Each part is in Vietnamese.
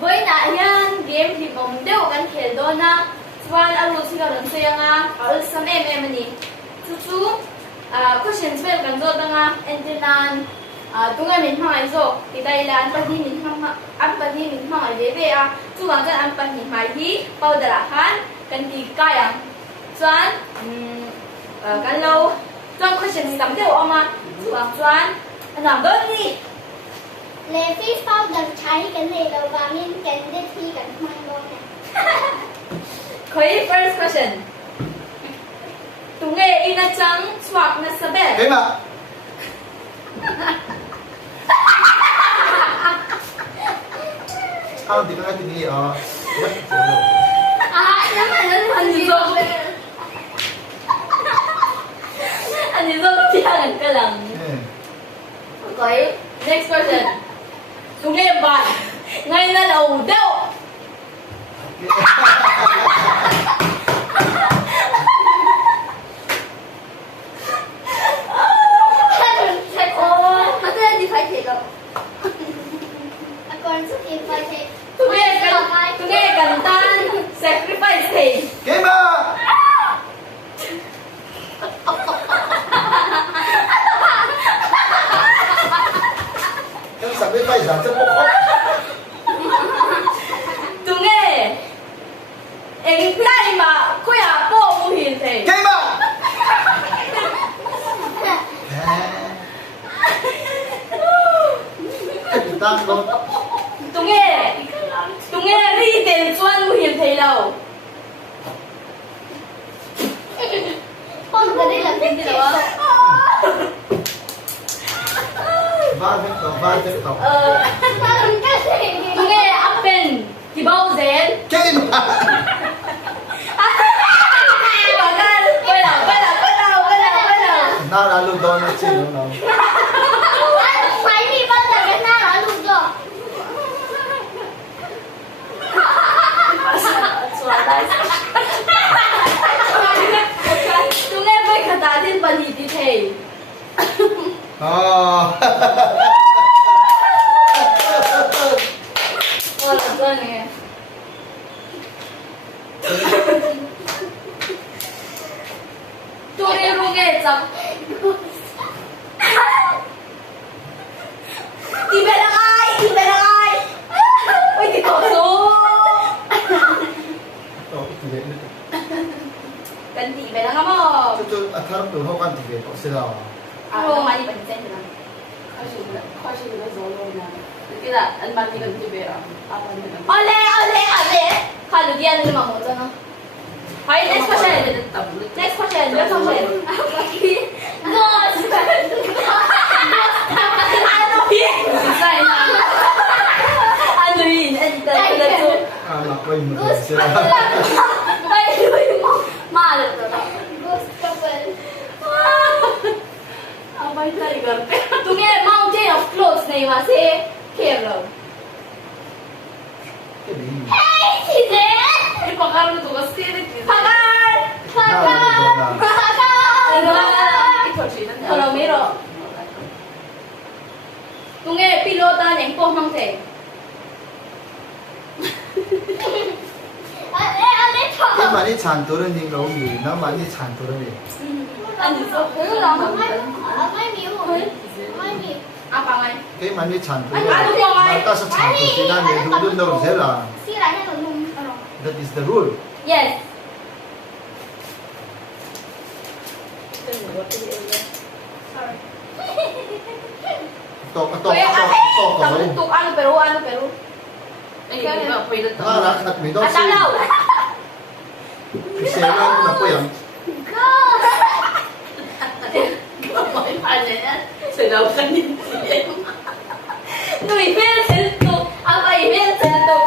với nãy hiền game thì mong đềuกันเขียนโดนนะส่วนอารุณที่เราเรียนเสียงอ่ะเอาซ้ำนี่จู่question ที่เรากันโจทย์นะเอ็นจินันตรงนี้มีห้องไอโซที่ได้แล้วอันปะที่มีห้องอันปะที่มีห้องไอเดียจู่วันกันอันปะที่หมายที่เป่าดาราฮันกันตีกายังส่วนกันเราส่วน question ซ้ำเดียวออกมาส่วนอันนั้นก็นี่Levi sau lần trái cái này đầu và mình cái này thi cái mai luôn này. Okay, first question. Tụi nghe ina trắng swak na sabe. Cái mà. Sao thì cái gì ở? Nếu mà nó Anh gì rồi? Anh gì rồi? Thì hàng cái lần. Okay, next question. Tụi nghe bài ngay ra đầu đâu. còn sức im phải thế. Tụi nghe cần tan sacrifice thì. Cái mà. Cái sắp biết phải giả chất bốc khóc. Tụi nghe em đây mà khối à bộ mù hiền thì. Cái mà. Cái ta không. Tụi nghe đi tiền xuân mù hiền thì đâu. Con cái đây là cái gì đó. Va tiếp tục. Tụi nghe up in thì bao giờ Cái mà. Nó đã luôn đó nó chỉ nó đâu. Phải đi bao giờ cái nào đã luôn rồi. Tụi nghe với khả tá thiên bần thì thầy. Ôi là dân nè. Tụi nghe luôn nghe chậm. Thì bé là ai? Ôi thì có số. Cần thì bé là ngắm không? Chứ thằng từ hôm qua thì về có xe nào. Không 많이 받는 쌤이랑. 사실 이거 저거나. 그다 안 받는 건 집에라. 아 받는 거. 올레. 칼로 디아는 만 먹잖아. Hãy next question. Next question. Next question. Ano yun? Là quên một cái xe nào. Maalat na ba? Ghost couple. Abay tiger. Tụi nghe mountain of clothes này mà sẽ Carol. Cái gì? Hey, chị Dế. Cái pagkaroon ito kasi rin. Pagar. Kalau mero. Tụi nghe pilota những cô mang thể. Cái mà đi chán tôi lên những lỗ gì, nó mà đi chán tôi lên. Anh gì sao? Thứ là mấy miếu rồi. Mấy miếu. Apa ngay? Cái mà đi chán tôi. Ano po ngay? Mà ta sẽ chán tôi thì đang để đúng đâu thế là. Xí lại hay là nung. That is the rule. Yes. Sorry. Tuk ano pero. Nó là thật mình đó At alaw. Cái xe nó là cóอย่าง ไม่ผ่านเลยนะเสร็จแล้วกันยิ่งเสียหนุ่ยเพื่อนเซนตุกเอาไปเพื่อนเซนตุก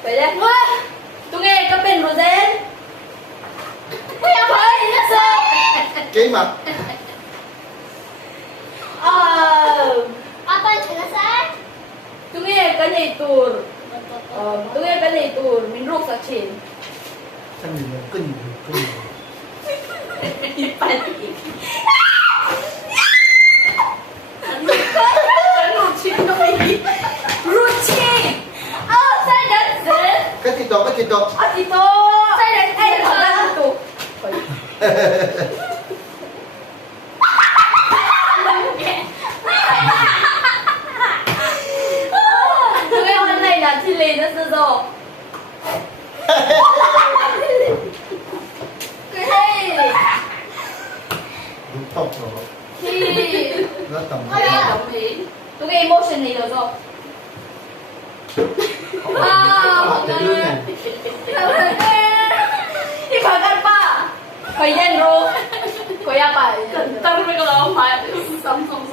ไปเลยว่าตุงเองก็เป็นโรเซนไม่เอาไปนะเซ่ Cái mặt. Apa yang jelas saya? ตุงเองก็ในตูร์ตุงเองก็ในตูร์มินรูกสักชิ้น Chân mình là kinh. อีกไปอีกรูชินตรงนี้รูชิน Oh, tito cái tito Tito. Sai đấy, đây là thằng tụ. Cái hôm này là chi lì nó sơ rồi. Cái này. đúng tộc rồi Thì rất tầm Thôi à, đồng ý. Tôi cái emotion này được rồi. Ibagat pa. Kaya bro. Kaya pa. Taruh ko lang ma. Samsung.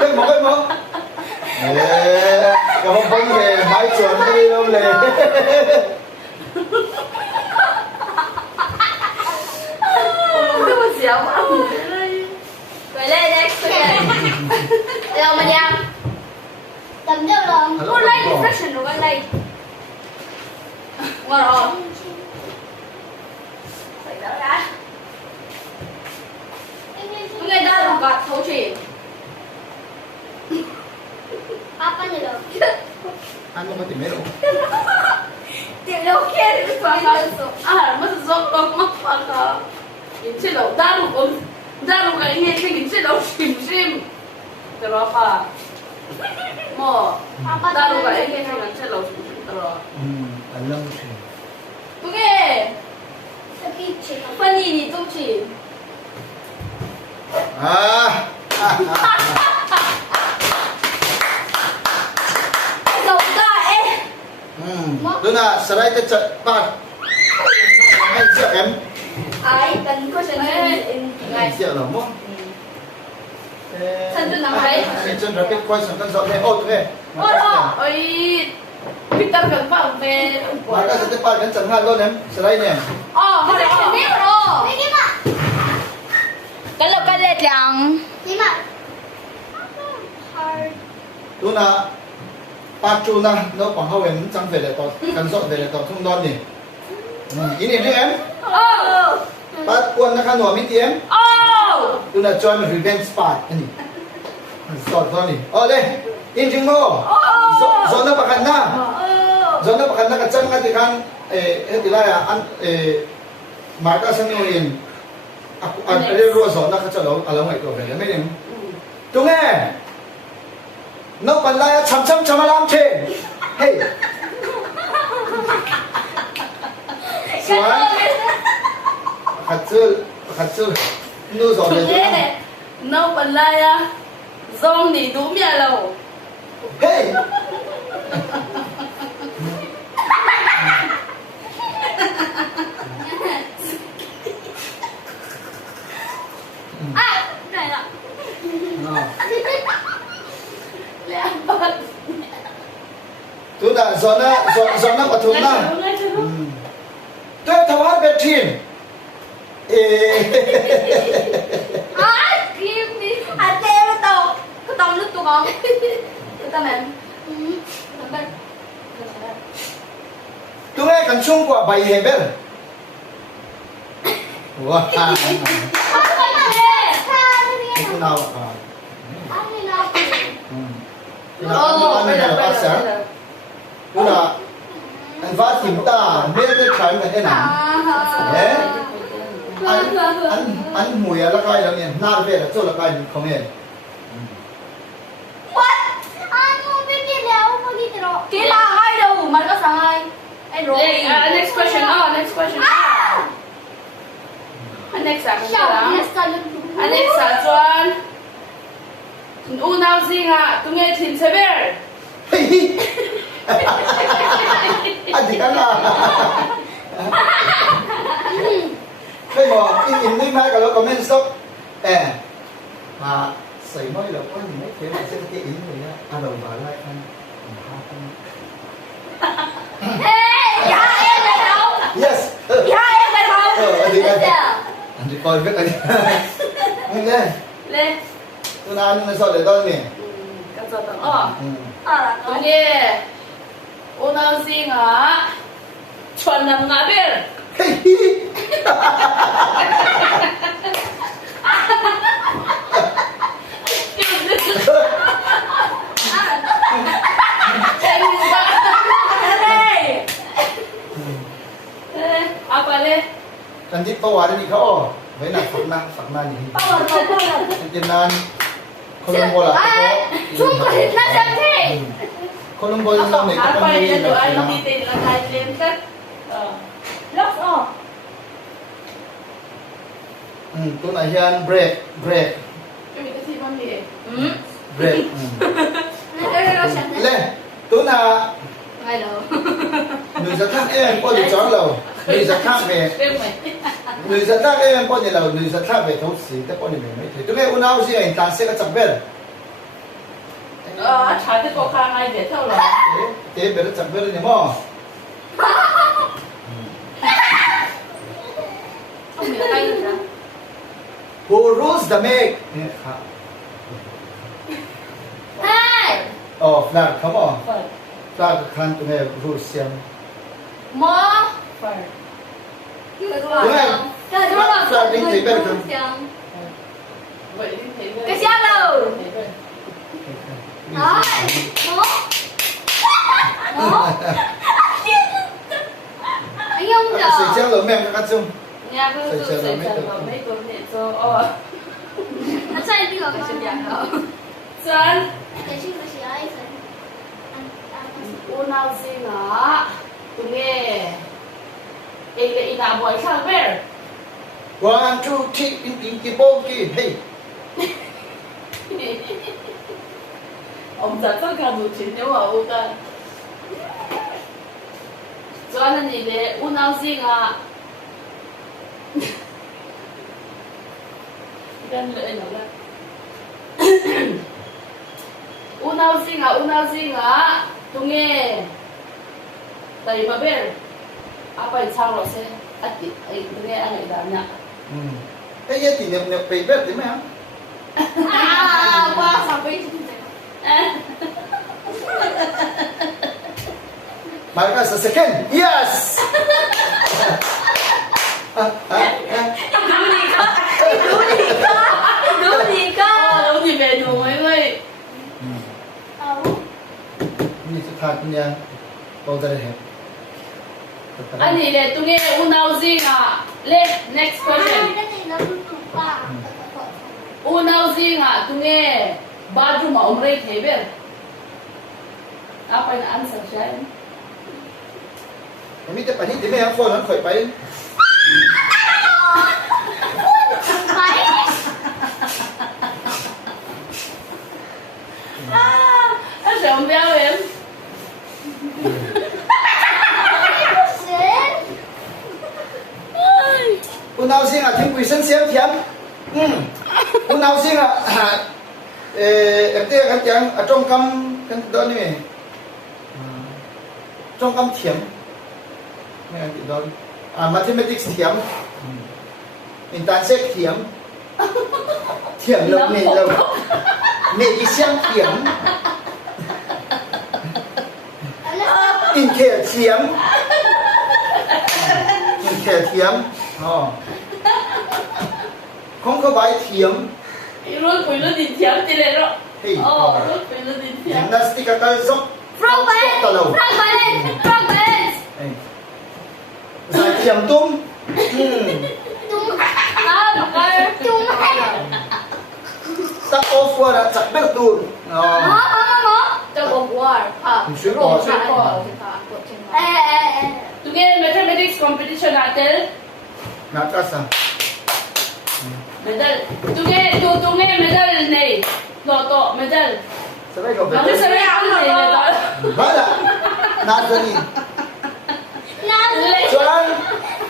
cái món cái không vấn đề máy chuẩn đi đâu lề Cái mà xéo quá. Quay lên next again. Đâu mà nha. Tầm đâu rồi. Con lấy reflection rồi con lấy. Ngon rồi. Phải đỡ đã. Cái này đã làm gạt thấu chỉ. Apa nih lo? ăn không có tìm hết đâu Tiểu đâu kia thì phải nói số. À, mà số con mắc phải cả. Nhìn trên đầu đa lục cái nghe cái nhìn trên đầu xìm. Được rồi pa. Mo. Đa lục cái nghe cái nhìn trên đầu xìm rồi. ăn lông thì Đúng nghe. Tapi cik. Phân gì thì chỉ. Đầu ta em. đó là sợi cái chợ ba anh sợ em Ai cần có chuyện này. anh sợ là mua Chân chân nằm đấy. anh chân rapid quay sang con dọn này ô tụi em Ôi đó, ôi. Peter cần vào về. mà cái sợi ba cái chẳng hạn luôn em sợi này Cái này là biết rồi. Ini mak. Cái lộc cái lệch lặng. Ini mak. Hard. đó là ba chu na nó bằng hậu em chẳng về để tao cần dọn về để tao không đón nhỉ ý niệm đi em ba quân nó khăn nổi mấy em đó là join một revenge spot anh dọn thôi nhỉ đây in chừng mô dọn nó bạc hẳn na dọn nó bạc hẳn na cái chân cái thì khăn hết thì lại ăn mà cái sang nhau in cái rùa dọn nó cái chỗ đó lâu ngày rồi về mấy em đúng nghe nó còn lại chăm làm trên hey Xuân khát chưa nu rồi đấy Nó còn lại dòng thì đúng nhà lầu. hey Này là tôi đã dọn nó có thùng na tôi thấu hết bếp thiên Kim đi. Teo nó tao. Cái tông nước tôi con. Cái tao mềm. tôi nghe cần chung của bảy hệ bếp wow cái nào tức là anh phát tìm ta biết cái trái này thế nào đấy anh mùi là cái đó nhỉ na về là chỗ là cái không nhỉ Anu pergi lewat pergi terus. Cái là hai đâu mà nó sang hai. Anh rồi. Next question. Next question. Next à, Siapa yang selalu Next à, Chuan. Unang singa, tungay tin saber. anh thì cái là bây giờ in đi mai cái đó comment stop mà sấy mới là có những cái mà sẽ cái in này á à đầu vào lại anh Hey, ya em phải không? yes Ya em phải không? anh thì coi biết anh lên Lên. tôi ăn nó sao để tôi nè Cái gì đó? Tungay. Unang singa, Chuan nam nga ber. อันที่ตัววันนี้เขาไว้หนักฝักหน้านี่ ป้าบอกป้าบอก เป็นนานคนลงโบราณ chung có thịt nó xem thế คนลงโบราณเราเนี่ยก็ต้องมีแบบนี้นะ tiền là thầy lên tất lócตัวไหนยันเบรก cái mình cái gì con gì เบรก nó xem thế เล่ตัวน่ะ ngay đâu หนึ่งสักข้างเอ็มป้อนอยู่จ้องเราหนึ่งสักข้างเมย์ đêm mày หนึ่งสักข้างเอ็มป้อนอยู่เราหนึ่งสักข้างเมย์ทุกสิ่งแต่ป้อนอยู่ไม่ถึงตัวแค่อุณหภูมิสิ่งต่างเสียก็จับเบล chả thấy có khang ai để theo là เจ๊เบลจับเบลเนี่ยมั้ง không biết tay nữa Who rules the make เนี่ยครับ hai อ๋อฟลาดเขาบอก phải ฟลาดคันตัวเนี่ย rules เสียง một phải cái đó là Sao tính thì bên không? vậy thì thấy vậy. Cái xe đâu? Thấy vậy. Rồi, một anh không Sợi giờ treo rồi mềm các chung Nhà cứ Sợi tự treo là sợi mấy treo tuần. vào mấy tuần thì cho nó sai đi rồi Cái chân con dạng đó Sơn cái gì nó sẽ ấy U nào gì ngã Tụi nghe Ê cái ý nào bồi sang bèr 1, 2, 3 Pinky Ponky Hey Ông giật tất cả đủ chín nếu mà U ta Cho nên gì để U nào gì ngã Gần lợi nó là U nào gì ngã Tụi nghe Tại mà bèr Apa yang salah saya? Ati, ini ang idana. Cái gì thì nhập phải biết thế mà qua sampai Marka sa second Yes Đúng gì về đủ mấy người. Ini sa thak niya Tol sa rehe Anh thì để tôi nghe unao gì ngà. Let next question. cái gì nó luôn qua Unao gì ngà tôi nghe bathroom mà ông rây thế biết. Apa yang answer saya? Kami te pani di may phone khoi pai phải Anh sẽ không đeo em. xến Unaw sing a thing question siam thiam Unaw sing a te kan tiang a trong kam kan do ni me trong kam thiam me an ti do mathematics thiam intensek thiam thiam lo me lo me gi siam thiam in ke thiam không có bài thiểm Luôn quỳ luôn đi thiếm thì đấy đó. Hey, Luôn quỳ luôn đi thiếm. gymnastic cái dốc frog balance giải thiểm tung tung tung hay tắt off qua đã chặt bếp tụt nó Cho một word. Suy bỏ, suy bỏ. Tôi nghe mathematics competition natin. nakasa Medal. Tôi nghe medal này. To medal. sabay ko Ano sa rin ako na medal? bala nadali nó chuan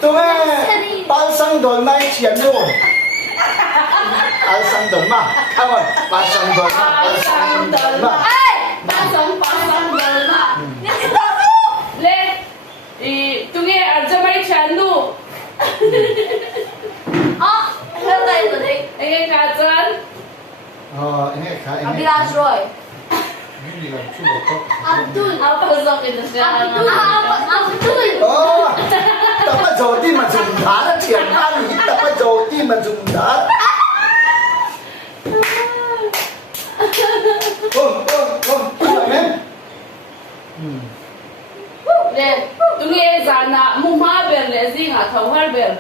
tumhe palsang dolmai chiam lo palsang dolma come on palsang dolma Pasang dolma. Let. Tôi nghe Arjamai Chandu. theo đây rồi đấy Anh nghe cả chân. anh nghe khá anh nghe Abila rồi. Hindi lang chulo ko Abdul Apa sakit na siya? Abdul dapat jauh di Majumdar chiam ani dapat jauh di Majumdar em Let. Tôi nghe Zana Mumha Bel le zinga thawhar bel.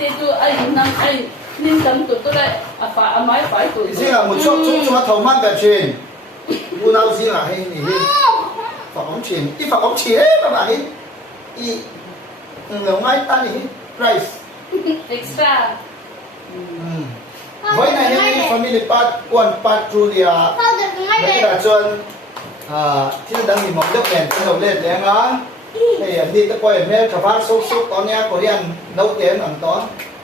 tê tu ai nằm ai nín tấm tụt tôi đây à phải máy phải tụt riêng là một chút chúng ta thầu man về chuyện bu nào riêng là hay nhỉ phật ống chuyện ít phật ống chuyện mà bạn ấy ít người ngay ta nhỉ price extra với này hay family part one part two thì cái là chuyệnที่ดังมีหมอกเลือกแผ่นขนมเล็ดแดงนะไอ้อันนี้ตะกอยแม่กระเพาะซุกตอนนี้ก็เรียนนกเตียนอันต่อ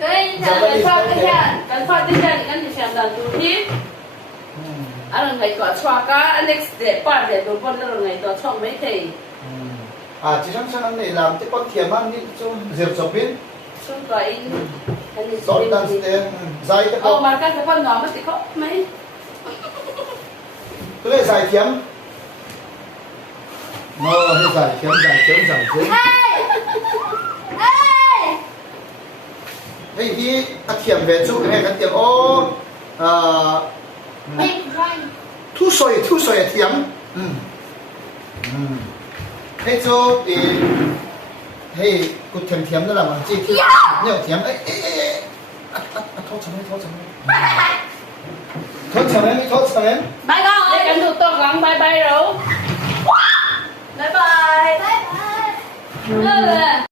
Cái nhà cái sao cái nhà kan fa te jan kan ni siam dan tu hi aron ngai ko chwa ka next day part de do pon lo ngai to chong mai thei chỉ sáng sáng này làm cái con thiềm ăn đi cho diệp sọc biến chung ko in kan ni dọn đan tiền dài cái oh con mar ka sa pon no ma ti ko mai tôi lấy dài thiềm nó hay dài thiềm hey hi a thiềm về chú cái cái tiệm ô thu soi thiềm hey chú thì hey cột thiềm đó là bằng chi nhiều thiềm ấy thốt chấm em Bye con để kan tu to gang bye bye rồi Bye bye Bye bye.